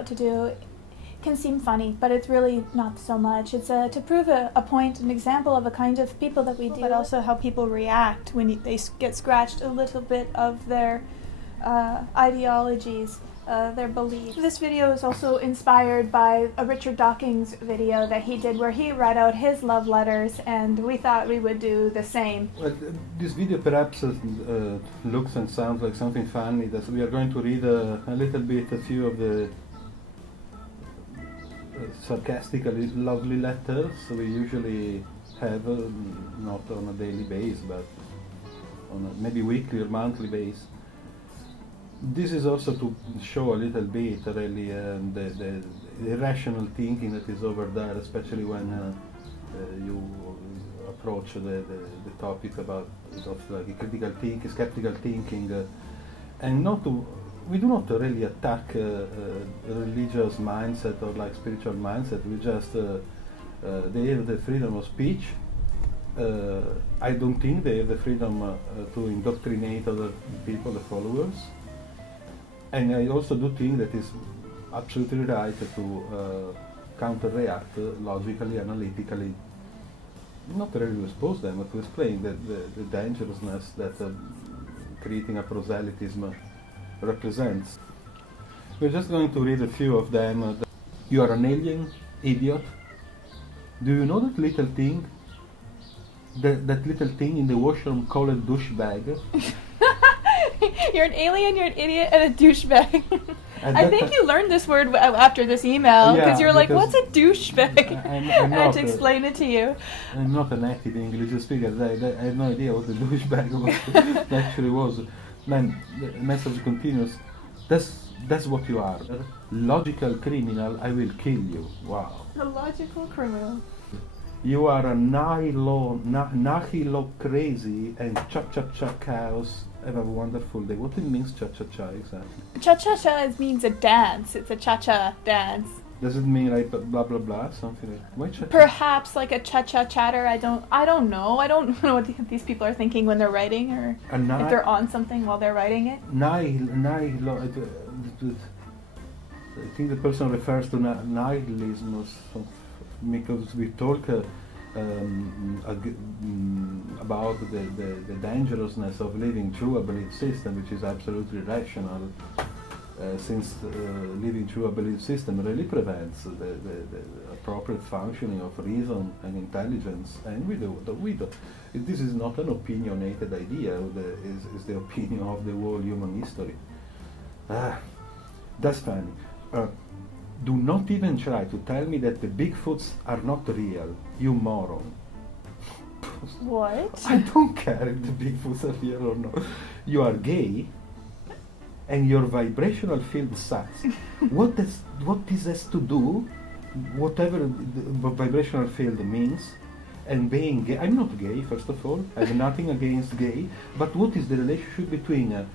about to do can seem funny, but it's really not so much. It's to prove a point, an example of a kind of people that we deal, but also how people react when they get scratched a little bit of their ideologies, their beliefs. This video is also inspired by a Richard Dawkins video that he did where he read out his love letters, and we thought we would do the same. Well, this video perhaps looks and sounds like something funny. That we are going to read a little bit, a few of the sarcastically lovely letters we usually have, not on a daily basis, but on a maybe weekly or monthly basis. This is also to show a little bit really the irrational thinking that is over there, especially when you approach the topic about like critical thinking, skeptical thinking, and not to. We do not really attack religious mindset or like spiritual mindset. We just they have the freedom of speech. I don't think they have the freedom to indoctrinate other people, the followers. And I also do think that it's absolutely right to counter-react logically, analytically, not really to expose them, but to explain the dangerousness that creating a proselytism represents. We're just going to read a few of them. You are an alien, idiot. Do you know that little thing? That little thing in the washroom called douchebag? You're an alien, you're an idiot, and a douchebag. I think you learned this word after this email, because you're like, what's a douchebag? I had to explain it to you. I'm not a native English speaker. I had no idea what a douchebag actually was. Man, the message continues. That's what you are. Logical criminal, I will kill you. Wow. A logical criminal. You are a nihilo crazy and cha-cha-cha cows. Have a wonderful day. What it means cha-cha-cha exactly? Cha-cha-cha means a dance. It's a cha-cha dance. Does it mean like blah blah blah, something like why cha-cha? Perhaps like a cha-cha chatter. I don't know. I don't know what these people are thinking when they're writing, or if they're on something while they're writing it. I think the person refers to nihilism or something, because we talk about the dangerousness of living through a belief system which is absolutely rational, since living through a belief system really prevents the appropriate functioning of reason and intelligence, and we do. This is not an opinionated idea, it's the opinion of the whole human history. That's funny. Do not even try to tell me that the Bigfoots are not real, you moron. What? I don't care if the Bigfoots are real or not. You are gay, and your vibrational field sucks. What this has to do, whatever the vibrational field means, and being gay? I'm not gay, first of all. I have nothing against gay. But what is the relationship between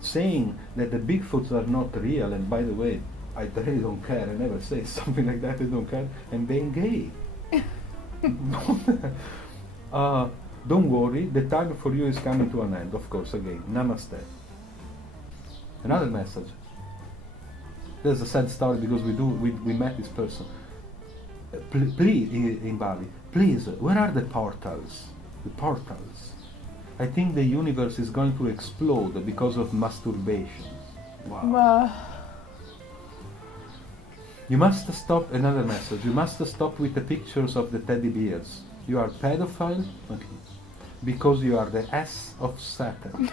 saying that the Bigfoots are not real, and by the way, I really don't care, I never say something like that, I don't care, and being gay? Don't worry, the time for you is coming to an end, of course, again. Namaste. Another message. There's a sad story because we met this person. Please, in Bali, please, where are the portals? The portals. I think the universe is going to explode because of masturbation. Wow. You must stop, another message, you must stop with the pictures of the teddy bears. You are pedophile? Okay. Because you are the ass of Satan.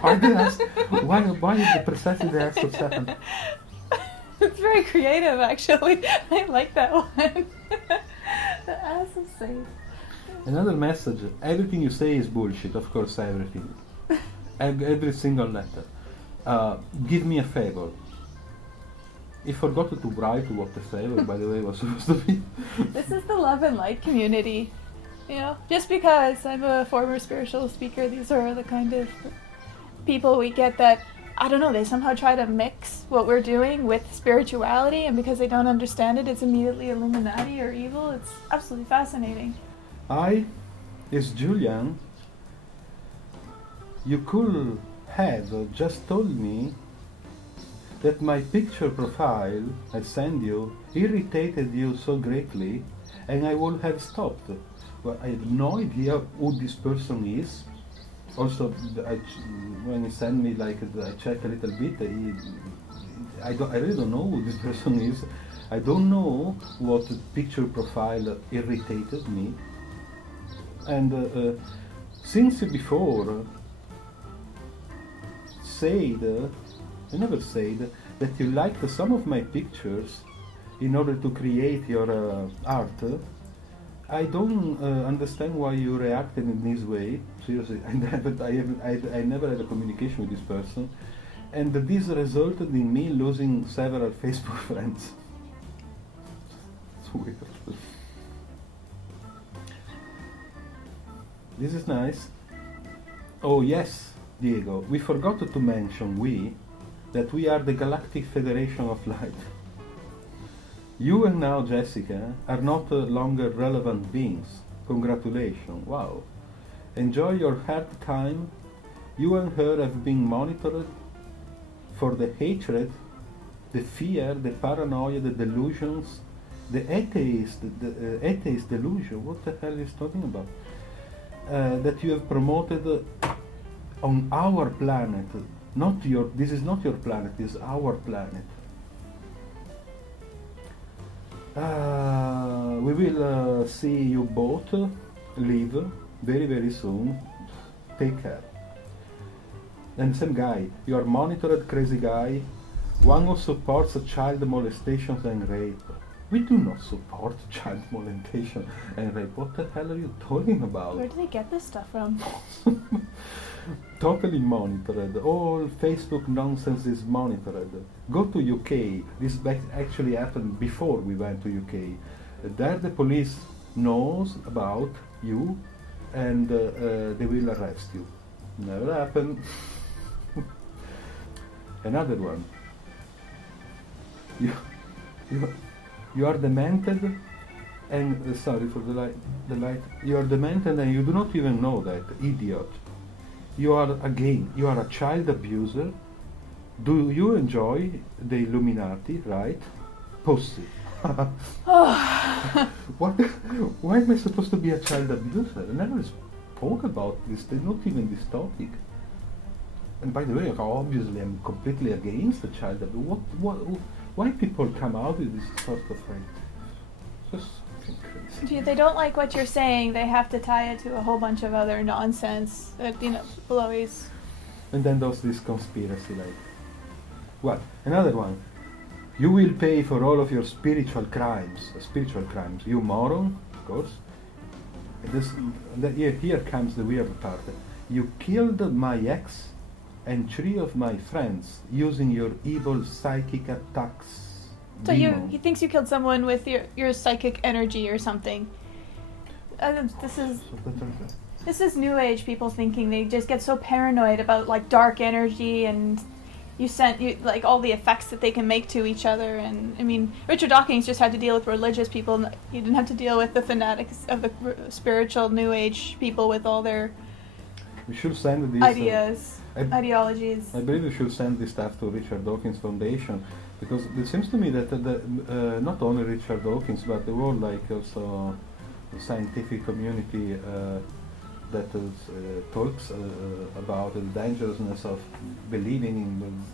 Why the ass? Why is the precisely the ass of Satan? It's very creative, actually. I like that one. The ass of Satan. Another message, everything you say is bullshit, of course, everything. Every single letter. Give me a favor. He forgot to write what the favor, by the way, was supposed to be. This is the Love and Light community. You know, just because I'm a former spiritual speaker, these are the kind of people we get that, I don't know, they somehow try to mix what we're doing with spirituality, and because they don't understand it, it's immediately Illuminati or evil. It's absolutely fascinating. It's Julian. You could have just told me that my picture profile I send you irritated you so greatly, and I would have stopped. Well, I have no idea who this person is. Also, when he sent me, like, I check a little bit. I really don't know who this person is. I don't know what picture profile irritated me. And since you never said that you liked some of my pictures in order to create your art. I don't understand why you reacted in this way. Seriously, I never had a communication with this person, and this resulted in me losing several Facebook friends. It's weird. This is nice. Oh yes, Diego, we forgot to mention that we are the Galactic Federation of Light. You and now Jessica are not longer relevant beings. Congratulations. Wow. Enjoy your hard time. You and her have been monitored for the hatred, the fear, the paranoia, the delusions, the atheist delusion. What the hell is talking about? That you have promoted on our planet. This is not your planet, this is our planet. We will see you both leave very, very soon. Take care. And same guy, you are monitored, crazy guy, one who supports child molestations and rape. We do not support child molestation and rape. What the hell are you talking about? Where do they get this stuff from? Totally monitored. All Facebook nonsense is monitored. Go to UK. This actually happened before we went to UK. There the police knows about you, and they will arrest you. Never happened. Another one. You are demented, and sorry for the light. You are demented, and you do not even know that, idiot. You are a child abuser. Do you enjoy the Illuminati, right? Pussy. What? Why am I supposed to be a child abuser? I never spoke about this. There's not even this topic. And by the way, obviously, I'm completely against the child abuse. Why people come out with this sort of thing? Just something crazy. If they don't like what you're saying, they have to tie it to a whole bunch of other nonsense that, will always... And then there's this conspiracy, like... What? Another one. You will pay for all of your spiritual crimes. You moron, of course. Here comes the weird part. You killed my ex and 3 of my friends using your evil psychic attacks. So he thinks you killed someone with your psychic energy or something. This is New Age people thinking. They just get so paranoid about like dark energy, and you like all the effects that they can make to each other. And I mean, Richard Dawkins just had to deal with religious people. He didn't have to deal with the fanatics of the spiritual New Age people with all their ideas. Ideologies. I believe we should send this stuff to Richard Dawkins Foundation, because it seems to me that not only Richard Dawkins, but the whole also the scientific community that talks about the dangerousness of believing in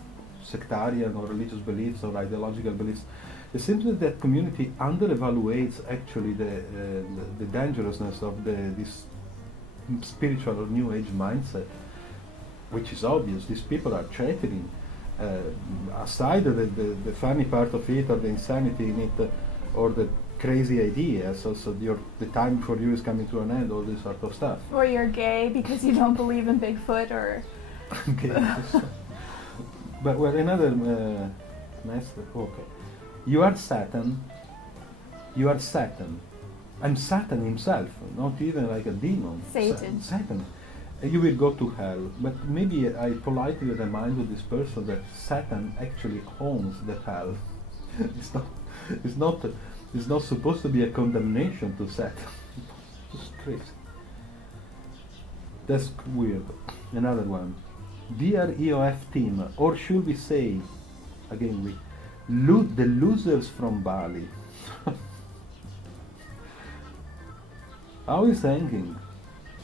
sectarian or religious beliefs or ideological beliefs. It seems that community under-evaluates actually the dangerousness of this spiritual or New Age mindset, which is obvious. These people are threatening. Aside the funny part of it, or the insanity in it, or the crazy ideas, also the time for you is coming to an end, all this sort of stuff. Or you're gay because you don't believe in Bigfoot, or... But another nice... Okay. You are Satan. I'm Satan himself, not even like a demon. Satan. Satan. You will go to hell, but maybe I politely remind this person that Satan actually owns the hell. It's not supposed to be a condemnation to Satan. It's crazy. That's weird. Another one. Dear EOF team, or should we say again the losers from Bali. How is hanging?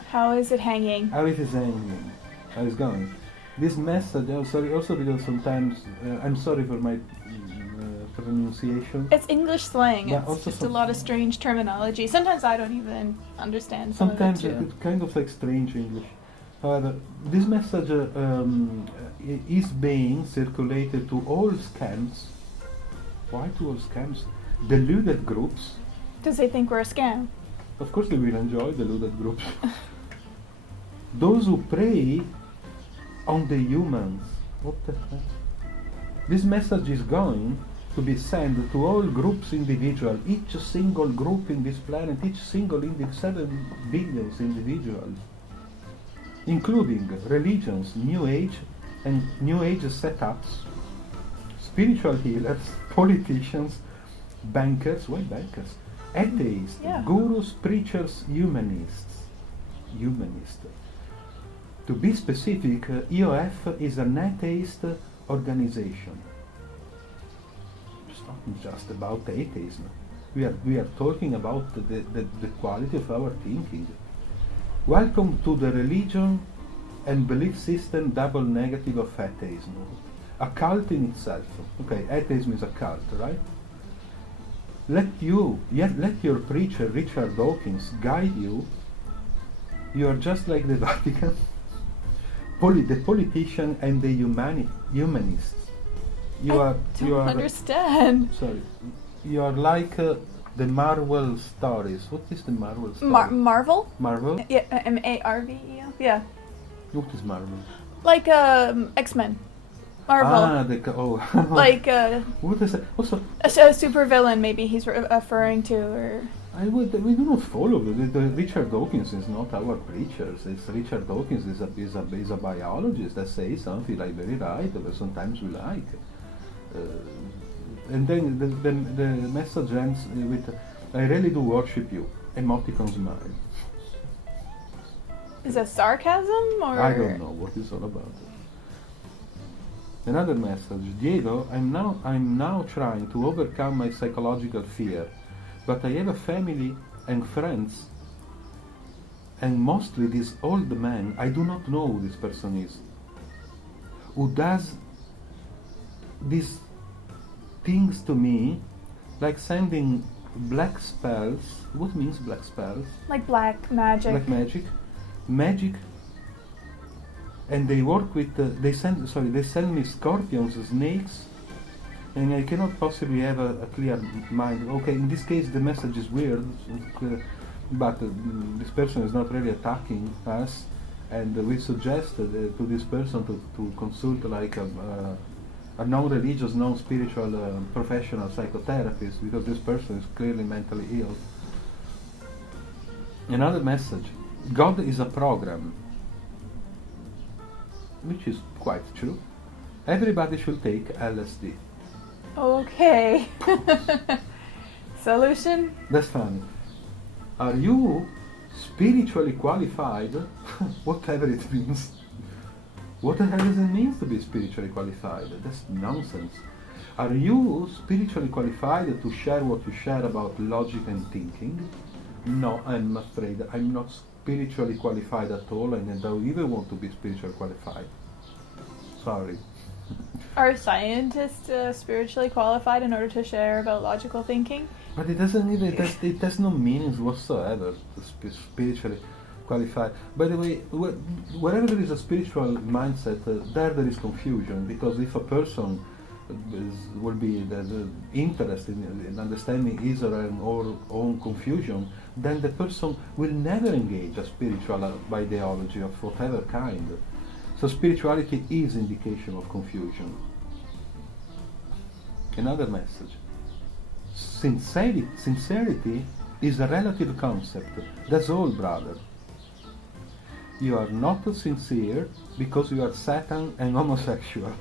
How is it hanging? How it is hanging? How is going? This message, sorry, also because sometimes, I'm sorry for my pronunciation. It's English slang. But It's also just a lot of strange terminology. Sometimes I don't even understand some Sometimes of it too. it's kind of like strange English. However, this message is being circulated to all scams. Why to all scams? Deluded groups. Does they think we're a scam? Of course they will enjoy deluded groups. Those who prey on the humans. What the heck? This message is going to be sent to all groups individual, each single group in this planet, each single 7 billion individuals, including religions, New Age and New Age setups, spiritual healers, politicians, bankers, why bankers? Atheists, Yeah. gurus, preachers, humanists. To be specific, EOF is an atheist organization. It's not just about atheism. We are talking about the quality of our thinking. Welcome to the religion and belief system double negative of atheism. A cult in itself. Okay, atheism is a cult, right? Let your preacher Richard Dawkins guide you. You are just like the Vatican, the politician and the humanists. You I don't understand. Sorry, you are like the Marvel stories. What is the Marvel story? Marvel? Marvel? Yeah, Marvel. Yeah, What is Marvel? like X-Men. Marvel. Like What is it? Also, a super villain, maybe he's referring to, or we do not follow. Richard Dawkins is not our preacher. Richard Dawkins is a biologist that says something like very right, but sometimes we like. And then the message ends with, "I really do worship you." Emoticon smile. is that sarcasm or? I don't know what it's all about. Another message, Diego, I'm now trying to overcome my psychological fear, but I have a family and friends, and mostly this old man, I do not know who this person is, who does these things to me, like sending black spells. What means black spells? Like black magic. Black magic. And they work with, they send me scorpions, snakes, and I cannot possibly have a clear mind. Okay, in this case the message is weird, but this person is not really attacking us, and we suggested to this person to consult like a non-religious, non-spiritual professional psychotherapist, because this person is clearly mentally ill. Another message, God is a program. Which is quite true. Everybody should take LSD. Okay. Solution? That's funny. Are you spiritually qualified? Whatever it means. What the hell does it mean to be spiritually qualified? That's nonsense. Are you spiritually qualified to share what you share about logic and thinking? No, I'm afraid I'm not spiritually qualified at all, and I don't even want to be spiritually qualified. Sorry. Are scientists spiritually qualified in order to share about logical thinking? But it doesn't even, it has no meaning whatsoever to spiritually qualified. By the way, wherever there is a spiritual mindset, there is confusion, because if a person will be interested in understanding his or her own confusion, then the person will never engage a spiritual ideology of whatever kind. So spirituality is indication of confusion. Another message. Sincerity is a relative concept. That's all, brother. You are not sincere because you are Satan and homosexual.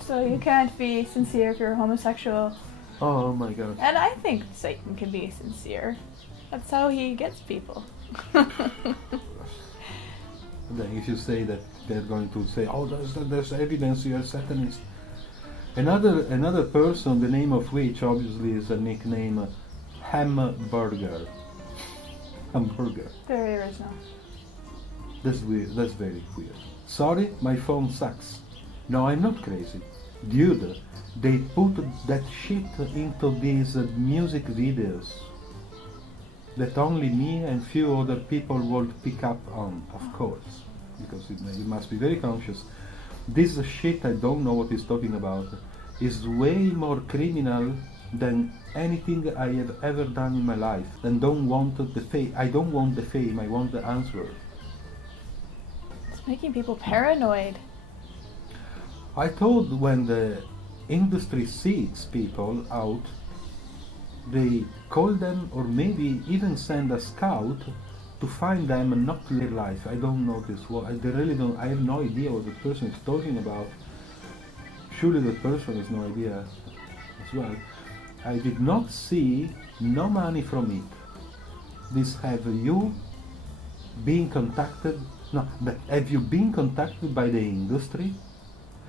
So you can't be sincere if you're homosexual. Oh my God. And I think Satan can be sincere. That's how he gets people. Then if you say that, they're going to say, oh, there's evidence you're a Satanist. Another person, the name of which obviously is a nickname, Hamburger. Hamburger. Very original. That's weird. That's very weird. Sorry, my phone sucks. No, I'm not crazy. Dude, they put that shit into these music videos that only me and few other people would pick up on, of course, because you must be very conscious. This shit, I don't know what he's talking about, is way more criminal than anything I have ever done in my life. And don't want the fame. I don't want the fame. I want the answer. It's making people paranoid. I thought when the industry seeks people out, they call them or maybe even send a scout to find them and not their life. I don't know this. They really don't. I have no idea what the person is talking about. Surely the person has no idea as well. I did not see no money from it. This have you been contacted? No, but have you been contacted by the industry?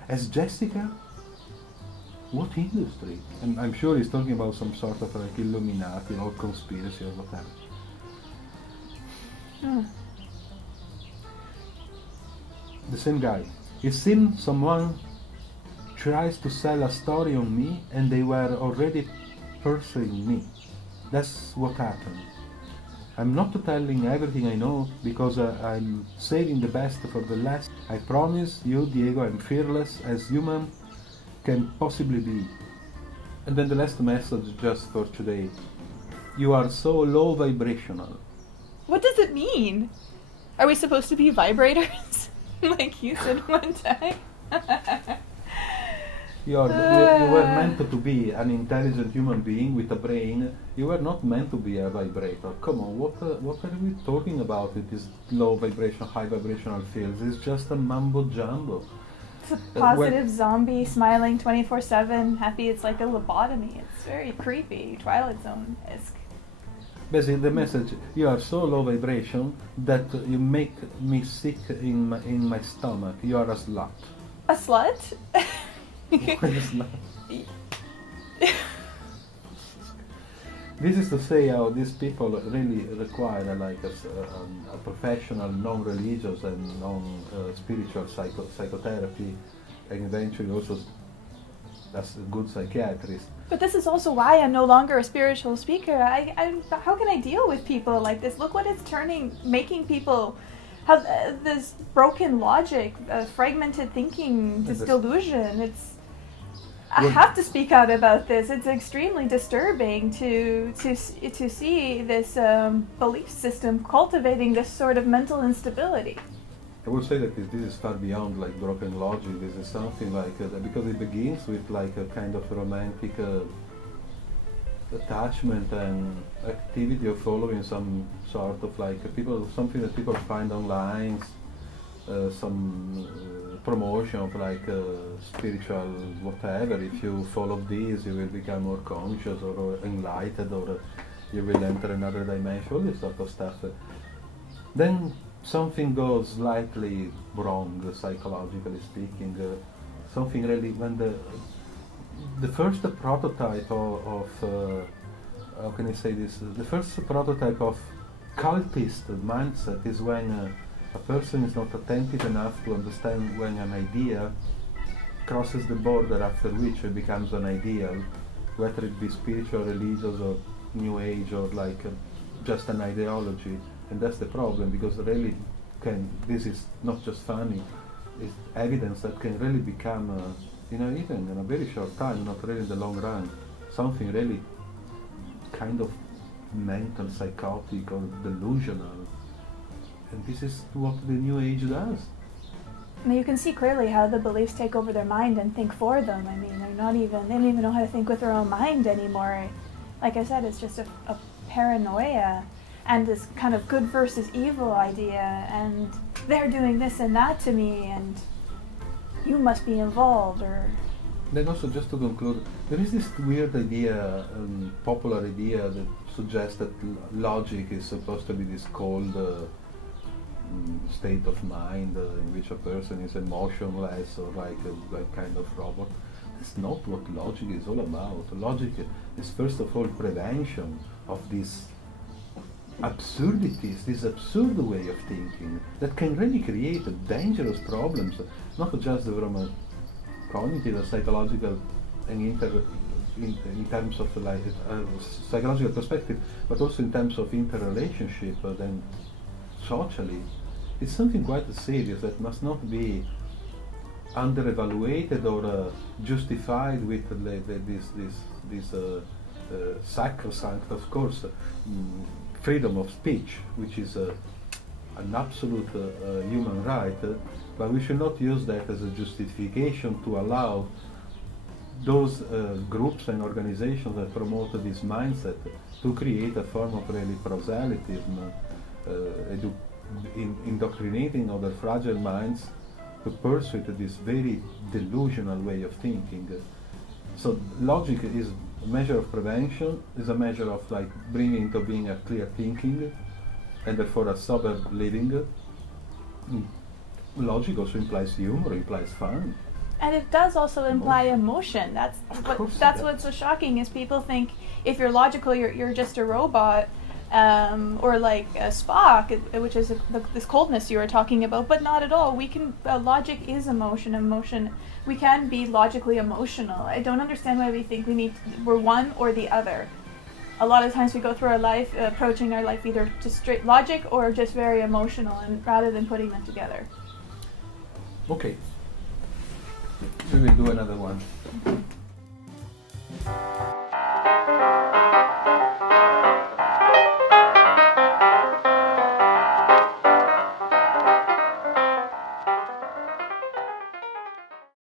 As Jessica? What industry? And I'm sure he's talking about some sort of like Illuminati or conspiracy or whatever. The same guy. It seems someone tries to sell a story on me and they were already pursuing me. That's what happened. I'm not telling everything I know because I'm saving the best for the last. I promise you, Diego, I'm fearless as human can possibly be. And then the last message just for today. You are so low vibrational. What does it mean? Are we supposed to be vibrators? Like you said one time? You were meant to be an intelligent human being with a brain. You were not meant to be a vibrator. Come on, what are we talking about with this low vibration, high vibrational fields? It's just a mumbo jumbo. It's a positive zombie smiling 24/7, happy it's like a lobotomy. It's very creepy, Twilight Zone-esque. Basically, the message: you are so low vibration that you make me sick in my stomach. You are a slut. A slut? What is slut? This is to say how these people really require a professional, non-religious and non-spiritual psychotherapy, and eventually also as a good psychiatrist. But this is also why I'm no longer a spiritual speaker. How can I deal with people like this? Look what it's making people have this broken logic, fragmented thinking, this delusion. I have to speak out about this. It's extremely disturbing to see this belief system cultivating this sort of mental instability. I would say that this is far beyond like broken logic. This is something like because it begins with like a kind of romantic attachment and activity of following some sort of like something that people find online, some promotion of like spiritual whatever. If you follow this, you will become more conscious or enlightened, or you will enter another dimension. All this sort of stuff. Then something goes slightly wrong, psychologically speaking. Something really, when the first prototype of how can I say this? The first prototype of cultist mindset is when a person is not attentive enough to understand when an idea crosses the border, after which it becomes an ideal, whether it be spiritual, religious, or new age, or like just an ideology. And that's the problem, because really this is not just funny, it's evidence that can really become, even in a very short time, not really in the long run, something really kind of mental, psychotic, or delusional. And this is what the new age does. I mean, you can see clearly how the beliefs take over their mind and think for them. I mean, they don't even know how to think with their own mind anymore. Like I said, it's just a paranoia and this kind of good versus evil idea, and they're doing this and that to me, and you must be involved, or... Then also, just to conclude, there is this weird idea, popular idea, that suggests that logic is supposed to be this cold state of mind in which a person is emotionless or like a kind of robot. That's not what logic is all about. Logic is first of all prevention of these absurdities, this absurd way of thinking that can really create dangerous problems, not just from a cognitive or psychological and in terms of like psychological perspective, but also in terms of interrelationship and socially. It's something quite serious that must not be under-evaluated or justified with this sacrosanct, of course, freedom of speech, which is an absolute human right, but we should not use that as a justification to allow those groups and organizations that promote this mindset to create a form of really proselytism, indoctrinating other fragile minds to pursue this very delusional way of thinking. So logic is a measure of prevention, is a measure of like bringing into being a clear thinking, and therefore a sober living. Logic also implies humor, implies fun. And it does also imply emotion. That's what's so shocking is people think if you're logical, you're just a robot, or like a Spock, which is this coldness you were talking about. But not at all. We can logic is emotion. Emotion. We can be logically emotional. I don't understand why we think we're one or the other. A lot of times we go through our life approaching our life either just straight logic or just very emotional, and rather than putting them together. Okay. We will do another one.